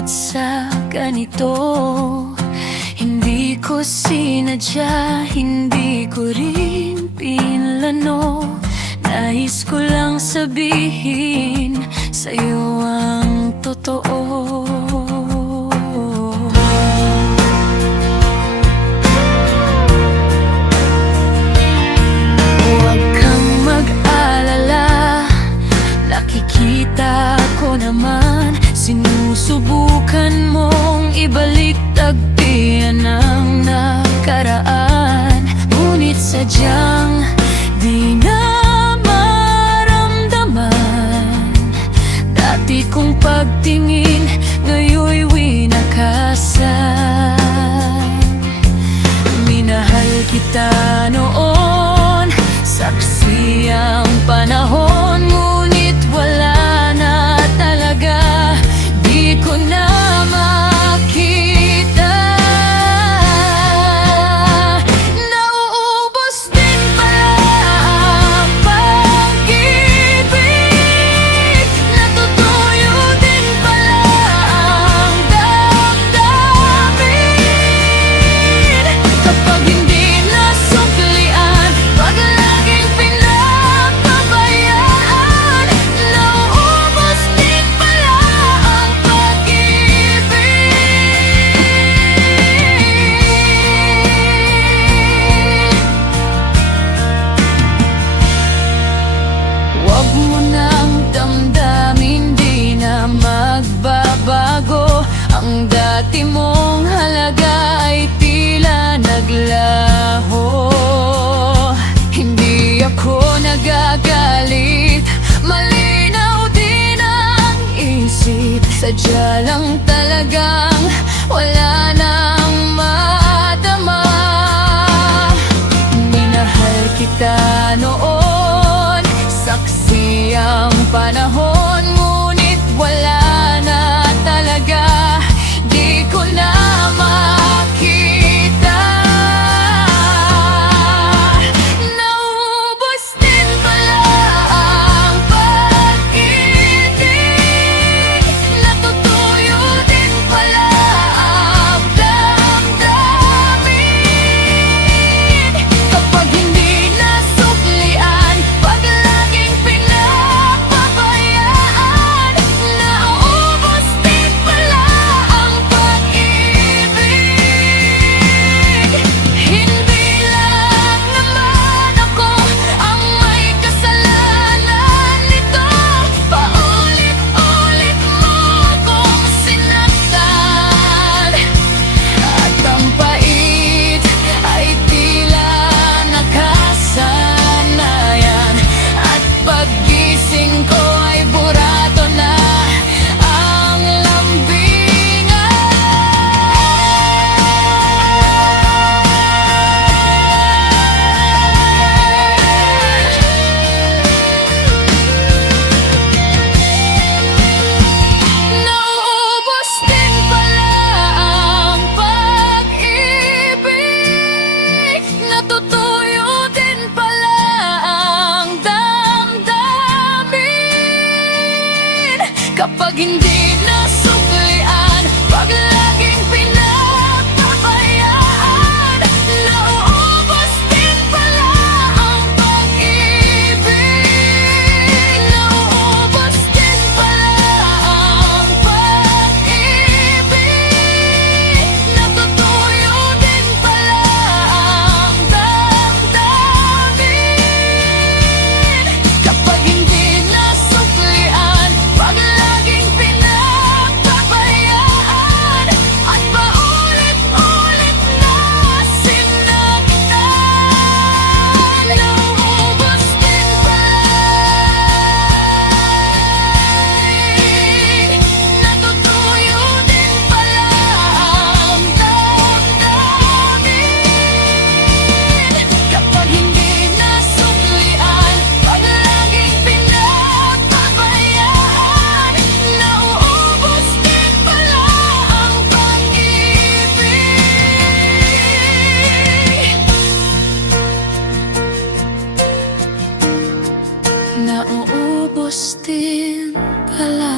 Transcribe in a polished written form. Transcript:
umabot sa ganito. Hindi ko sinadya, hindi ko rin pinlano. Nais ko lang sabihin sa'yo ang totoo. Huwag kang mag-alala, nakikita ko naman. Sinusubukan mong ibalik tagpian ng nakaraan, ngunit sadyang di na maramdaman. Dati kong pagtingin, ngayon'y winakasan. Minahal kita noon, saksi ang panahon, ngunit wala na talaga. Di ko na makita. Nauubos din pala ang pag-ibig, natutuyo din pala ang damdamin. Kapag hindi nasuklian, pag laging pinapabayaan, nauubos din pala ang pag-ibig. Huwag mo nang damdamin, di na magbabago. Ang dati mong halaga ay tila naglaho. Hindi ako nagagalit, malinaw din ang isip. Sadya lang talagang wala nang madama. Minahal kita noon, saksi ang panahon, ngunit wala na talaga. Di ko na makita. Naubos din pala ang pag-ibig, natutuyo din pala ang damdamin. Kapag hindi nasuklian, pag laging pinapabayaan, naubos din pala ang pag-ibig. Hindi lang naman ako ang may kasalanan nito. Paulit-ulit mo akong sinaktan, at ang pait ay tila nakasanayan. At paggising ko ay burado na ang lambingan. Nauubos din pala ang pag-ibig, natutuyo din pala ang damdamin. Kapag hindi nasuklian, pag laging pinapabayaan, nauubos din pala ang pag-ibig. Nauubos din pala ang pag-ibig, natutuyo din pala ang damdamin. Kapag hindi nasuklian, pag laging pinapabayaan, at paulit-ulit na sinaktan, nauubos din pala, natutuyo din pala ang damdamin. Kapag hindi nasuklian, pag laging pinapabayaan, nauubos din pala ang pag-ibig. Nauubos din pala